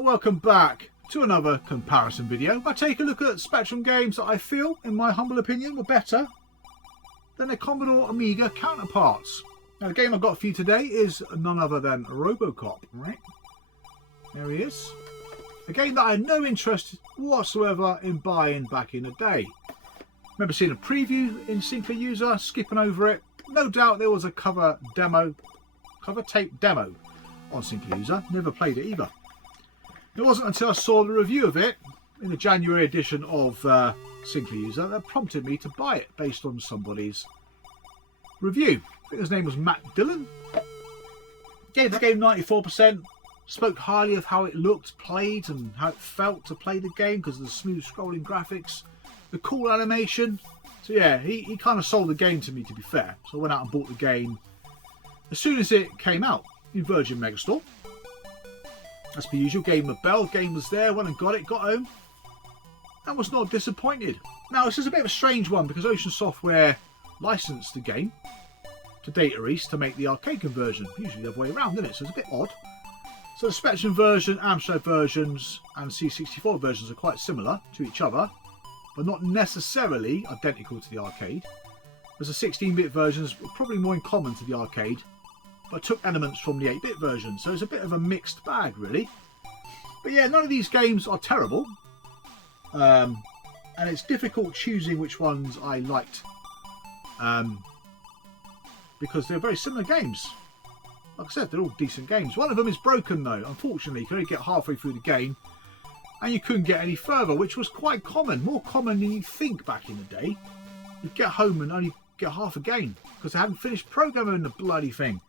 and welcome back to another comparison video. I take a look at Spectrum games that I feel, in my humble opinion, were better than their Commodore Amiga counterparts. Now the game I've got for you today is none other than Robocop, right? There he is. A game that I had no interest whatsoever in buying back in the day. Remember seeing a preview in Sinclair user, skipping over it. No doubt there was a cover tape demo on Sinclair user. Never played it either. It wasn't until I saw the review of it in the January edition of Sinclair user that prompted me to buy it based on somebody's review. I think his name was Matt Dillon. Gave the game 94%. Spoke highly of how it looked, played, and how it felt to play the game because of the smooth scrolling graphics, the cool animation. So yeah, he kind of sold the game to me, to be fair. So I went out and bought the game as soon as it came out in Virgin Megastore. As per usual, gave him a bell. Game was there, went and got it, got home, and was not disappointed. Now this is a bit of a strange one because Ocean Software licensed the game to Data East to make the arcade conversion. Usually the other way around, isn't it? So it's a bit odd. So the Spectrum version, Amstrad versions and C64 versions are quite similar to each other, but not necessarily identical to the arcade. As the 16-bit versions were probably more in common to the arcade, but took elements from the 8-bit version, so it's a bit of a mixed bag really. But yeah, none of these games are terrible, and it's difficult choosing which ones I liked, because they're very similar games. Like I said, they're all decent games. One of them is broken though, unfortunately. You could only get halfway through the game and you couldn't get any further, which was quite common, more common than you think back in the day. You'd get home and only get half a game because they hadn't finished programming the bloody thing.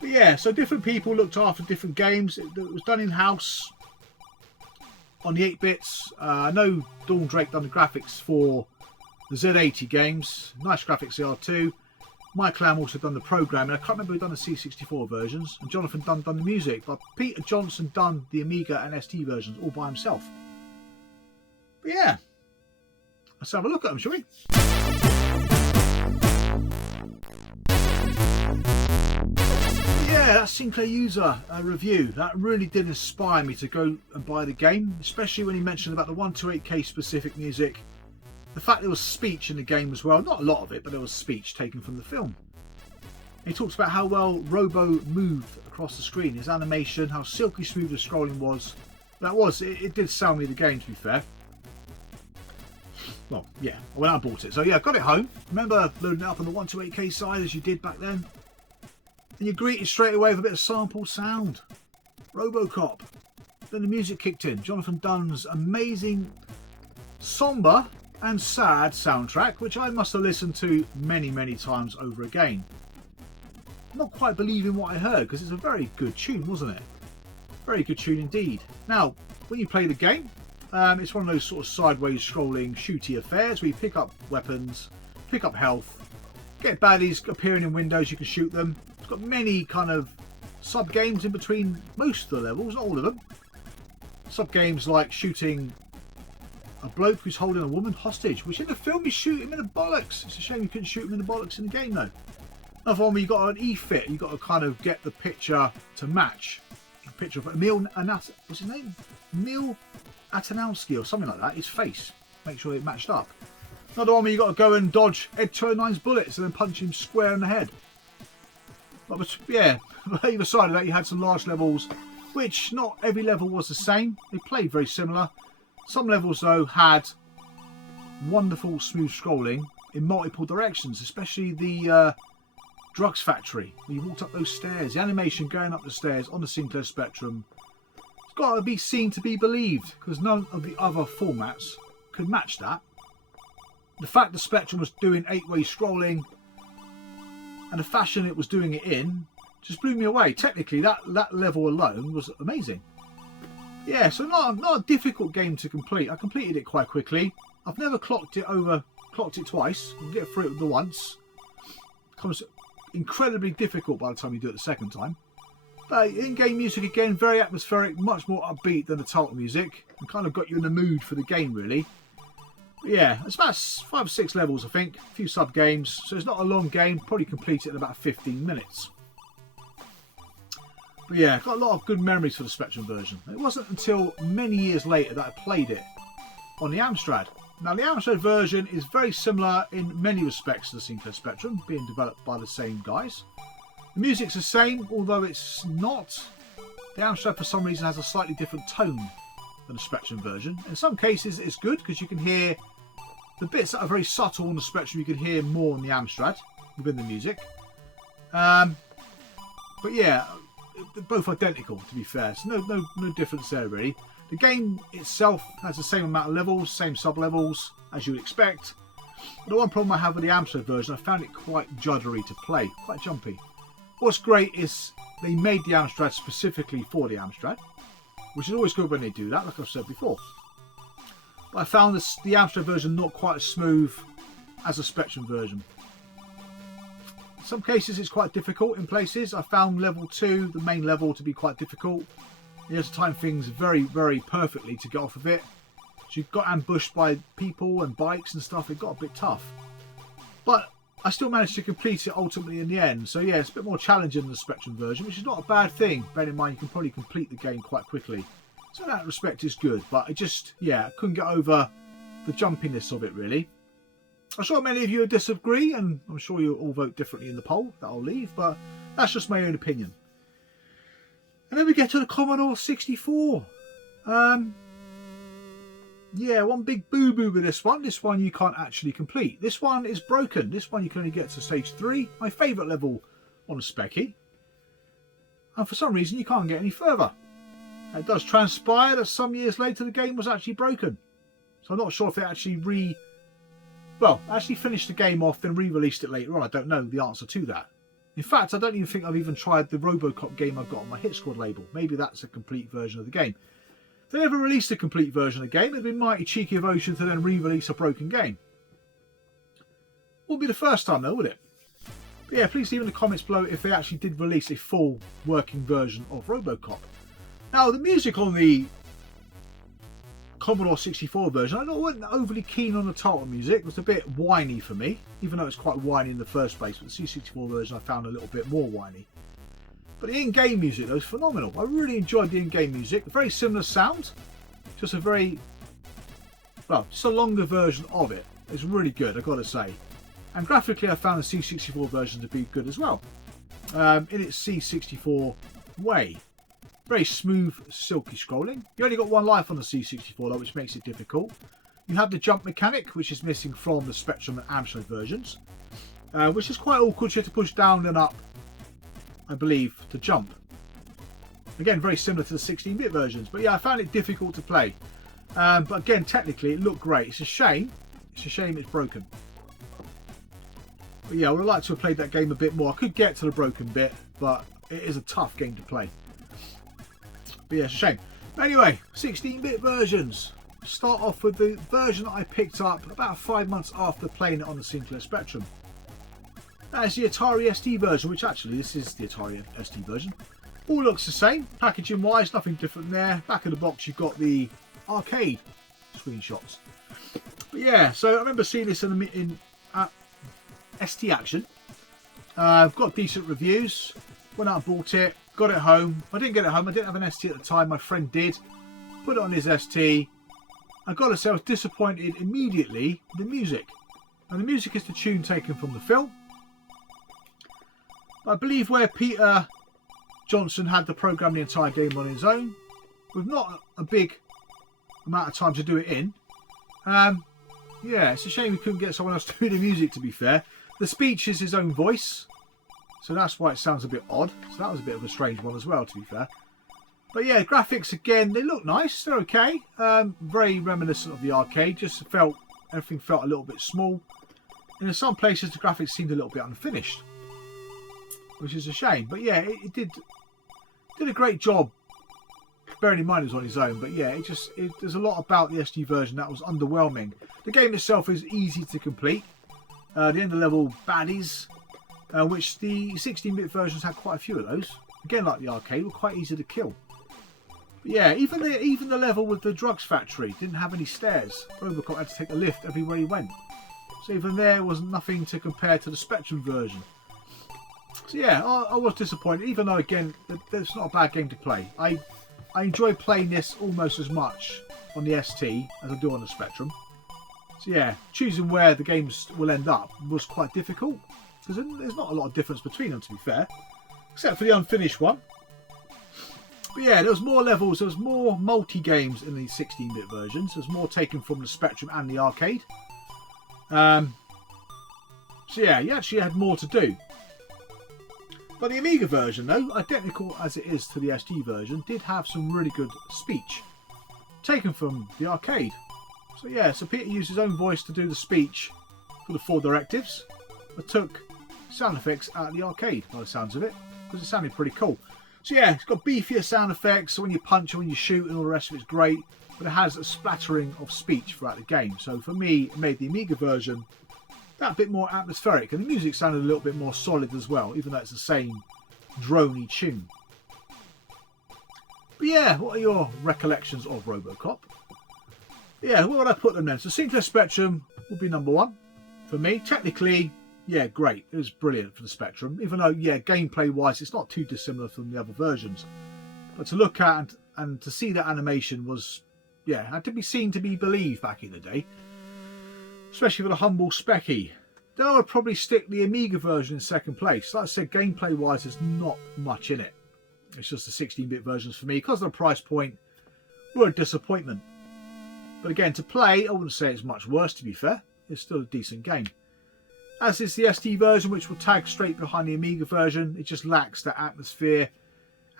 But yeah, so different people looked after different games. It was done in-house on the 8-bits. I know Dawn Drake done the graphics for the Z80 games. Nice graphics they are too. Mike Lamb also done the programming. I can't remember who done the C64 versions. And Jonathan Dunn done the music. But Peter Johnson done the Amiga and ST versions all by himself. But yeah, let's have a look at them, shall we? Yeah, that Sinclair user review, that really did inspire me to go and buy the game, especially when he mentioned about the 128K specific music. The fact there was speech in the game as well, not a lot of it, but there was speech taken from the film. He talks about how well Robo moved across the screen, his animation, how silky smooth the scrolling was. It did sell me the game, to be fair. Well, yeah, I went out and bought it. So yeah, I got it home. Remember loading it up on the 128K side as you did back then? And you greeted straight away with a bit of sample sound. Robocop. Then the music kicked in. Jonathan Dunn's amazing, somber and sad soundtrack, which I must have listened to many, many times over again. Not quite believing what I heard because it's a very good tune, wasn't it? Very good tune indeed. Now, when you play the game, it's one of those sort of sideways scrolling shooty affairs where you pick up weapons, pick up health, get baddies appearing in windows, you can shoot them. It's got many kind of sub games in between most of the levels, not all of them. Sub games like shooting a bloke who's holding a woman hostage, which in the film you shoot him in the bollocks. It's a shame you couldn't shoot him in the bollocks in the game though. Another one where you got an E-fit, you got to kind of get the picture to match. A picture of what's his name? Emil Atanowski or something like that, his face. Make sure it matched up. Another one where you got to go and dodge Ed 209's bullets and then punch him square in the head. But yeah, either side of that you had some large levels, which not every level was the same. They played very similar. Some levels though had wonderful smooth scrolling in multiple directions, especially the drugs factory where you walked up those stairs. The animation going up the stairs on the Sinclair Spectrum, it's got to be seen to be believed because none of the other formats could match that. The fact the Spectrum was doing 8-way scrolling and the fashion it was doing it in just blew me away. Technically that level alone was amazing. Yeah, so not a difficult game to complete. I completed it quite quickly. I've never clocked it twice. You can get through it the once. It becomes incredibly difficult by the time you do it the second time. But in-game music again, very atmospheric, much more upbeat than the title music. And kind of got you in the mood for the game really. But yeah, it's about 5 or 6 levels I think. A few sub-games. So it's not a long game. Probably complete it in about 15 minutes. But yeah, got a lot of good memories for the Spectrum version. It wasn't until many years later that I played it on the Amstrad. Now the Amstrad version is very similar in many respects to the Sinclair Spectrum, being developed by the same guys. The music's the same, although it's not. The Amstrad for some reason has a slightly different tone than the Spectrum version. In some cases it's good because you can hear the bits that are very subtle on the Spectrum, you can hear more on the Amstrad within the music. But yeah, they're both identical to be fair, so no difference there really. The game itself has the same amount of levels, same sub-levels as you would expect. But the one problem I have with the Amstrad version, I found it quite juddery to play, quite jumpy. What's great is they made the Amstrad specifically for the Amstrad, which is always good when they do that, like I've said before. But I found the Amstrad version not quite as smooth as the Spectrum version. In some cases it's quite difficult in places. I found level 2, the main level, to be quite difficult. You have to time things very, very perfectly to get off of it. So you got ambushed by people and bikes and stuff. It got a bit tough. But I still managed to complete it ultimately in the end. So yeah, it's a bit more challenging than the Spectrum version, which is not a bad thing. Bear in mind, you can probably complete the game quite quickly. So in that respect is good. But I just, yeah, I couldn't get over the jumpiness of it really. I'm sure many of you would disagree, and I'm sure you'll all vote differently in the poll that I'll leave. But that's just my own opinion. And then we get to the Commodore 64. Yeah, one big boo-boo with this one. This one you can't actually complete. This one is broken. This one you can only get to stage 3. My favourite level on a Specky. And for some reason you can't get any further. It does transpire that some years later the game was actually broken. So I'm not sure if it actually finished the game off then re-released it later on. I don't know the answer to that. In fact, I don't even think I've even tried the Robocop game I've got on my Hit Squad label. Maybe that's a complete version of the game. If they ever released a complete version of the game, it'd be mighty cheeky of Ocean to then re-release a broken game. Wouldn't be the first time though, would it? But yeah, please leave in the comments below if they actually did release a full working version of Robocop. Now, the music on the Commodore 64 version, I wasn't overly keen on the title music. It was a bit whiny for me, even though it's quite whiny in the first place. But the C64 version I found a little bit more whiny. But the in-game music though is phenomenal. I really enjoyed the in-game music. A very similar sound, just a very, just a longer version of it. It's really good, I've got to say. And graphically I found the C64 version to be good as well. In its C64 way. Very smooth, silky scrolling. You only got one life on the C64 though, which makes it difficult. You have the jump mechanic, which is missing from the Spectrum and Amstrad versions, which is quite awkward. You have to push down and up, I believe, to jump. Again, very similar to the 16-bit versions. But yeah, I found it difficult to play. But again, technically, it looked great. It's a shame. It's a shame it's broken. But yeah, I would like to have played that game a bit more. I could get to the broken bit, but it is a tough game to play. But yeah, it's a shame. Anyway, 16-bit versions. Start off with the version that I picked up about 5 months after playing it on the Sinclair Spectrum. That is the Atari ST version, which actually this is the Atari ST version. All looks the same, packaging wise, nothing different there. Back of the box you've got the arcade screenshots. But yeah, so I remember seeing this in ST Action. I've got decent reviews. Went out and bought it. Got it home. I didn't get it home. I didn't have an ST at the time. My friend did. Put it on his ST. I got to say I was disappointed immediately with the music. And the music is the tune taken from the film. But I believe where Peter Johnson had to program the entire game on his own, with not a big amount of time to do it in. Yeah, it's a shame we couldn't get someone else to do the music, to be fair. The speech is his own voice. So that's why it sounds a bit odd. So that was a bit of a strange one as well, to be fair. But yeah, graphics again, they look nice. They're okay. Very reminiscent of the arcade. Just everything felt a little bit small. And in some places the graphics seemed a little bit unfinished, which is a shame. But yeah, it did a great job. Bearing in mind it was on his own. But yeah, there's a lot about the SG version that was underwhelming. The game itself is easy to complete. The end of level baddies. Which the 16-bit versions had quite a few of those. Again, like the arcade, were quite easy to kill. But yeah, even the level with the drugs factory didn't have any stairs. Robocop had to take a lift everywhere he went. So even there was nothing to compare to the Spectrum version. So yeah, I was disappointed, even though again, it's not a bad game to play. I enjoy playing this almost as much on the ST as I do on the Spectrum. So yeah, choosing where the games will end up was quite difficult, because there's not a lot of difference between them, to be fair, except for the unfinished one. But yeah, there was more levels, there was more multi-games in the 16-bit versions. There's more taken from the Spectrum and the arcade. So yeah, you actually had more to do. But the Amiga version, though, identical as it is to the ST version, did have some really good speech taken from the arcade. So yeah, so Peter used his own voice to do the speech for the 4 directives, but took sound effects out of the arcade by the sounds of it, because it sounded pretty cool. So yeah, it's got beefier sound effects, so when you punch and when you shoot and all the rest of it's great, but it has a splattering of speech throughout the game. So for me, it made the Amiga version that bit more atmospheric, and the music sounded a little bit more solid as well, even though it's the same drony tune. But yeah, what are your recollections of Robocop? Yeah, where would I put them then? So Sinclair Spectrum would be number 1 for me. Technically, yeah, great. It was brilliant for the Spectrum, even though, yeah, gameplay wise it's not too dissimilar from the other versions. But to look at and to see that animation was, yeah, had to be seen to be believed back in the day, especially for the humble specky. Then I would probably stick the Amiga version in second place. Like I said, gameplay wise there's not much in it. It's just the 16-bit versions for me, because of the price point, were a disappointment. But again, to play, I wouldn't say it's much worse, to be fair. It's still a decent game. As is the ST version, which will tag straight behind the Amiga version. It just lacks that atmosphere.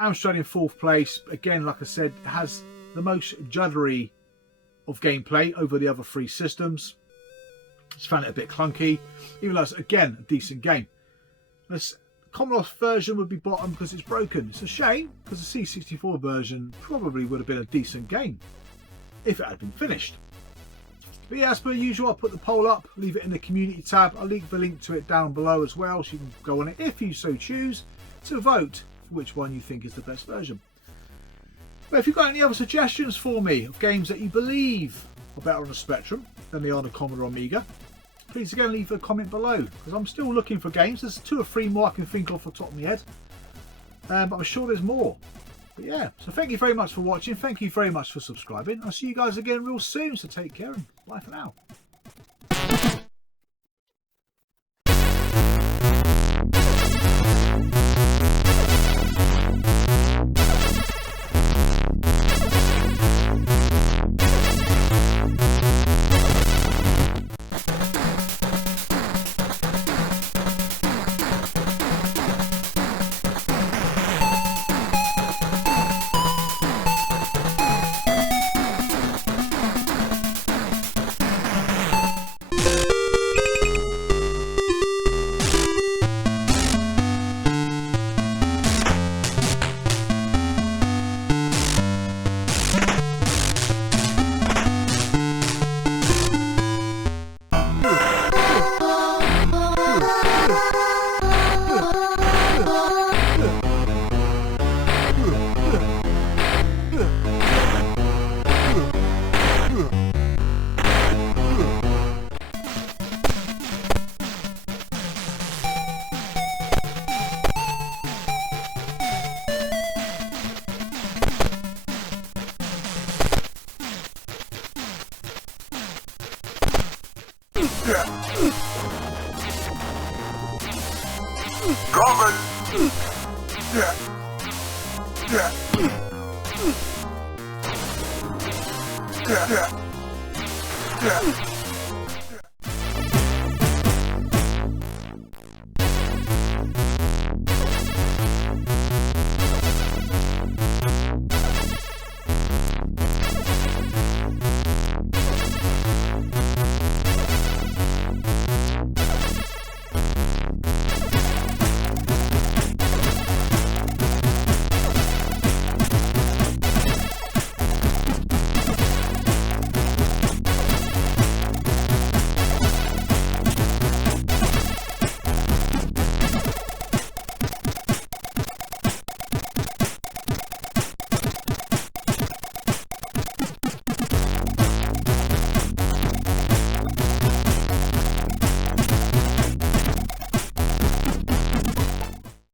Amstrad in 4th place. Again, like I said, has the most juddery of gameplay over the other 3 systems. Just found it a bit clunky, even though it's, again, a decent game. This Commodore version would be bottom because it's broken. It's a shame, because the C64 version probably would have been a decent game if it had been finished. But yeah, as per usual, I'll put the poll up, leave it in the community tab. I'll leave the link to it down below as well, so you can go on it if you so choose to vote for which one you think is the best version. But if you've got any other suggestions for me of games that you believe are better on the Spectrum than they are on the Commodore Amiga, please again leave a comment below, because I'm still looking for games. There's 2 or 3 more I can think of off the top of my head, but I'm sure there's more. But yeah, so thank you very much for watching. Thank you very much for subscribing. I'll see you guys again real soon, so take care and bye for now. Yeah.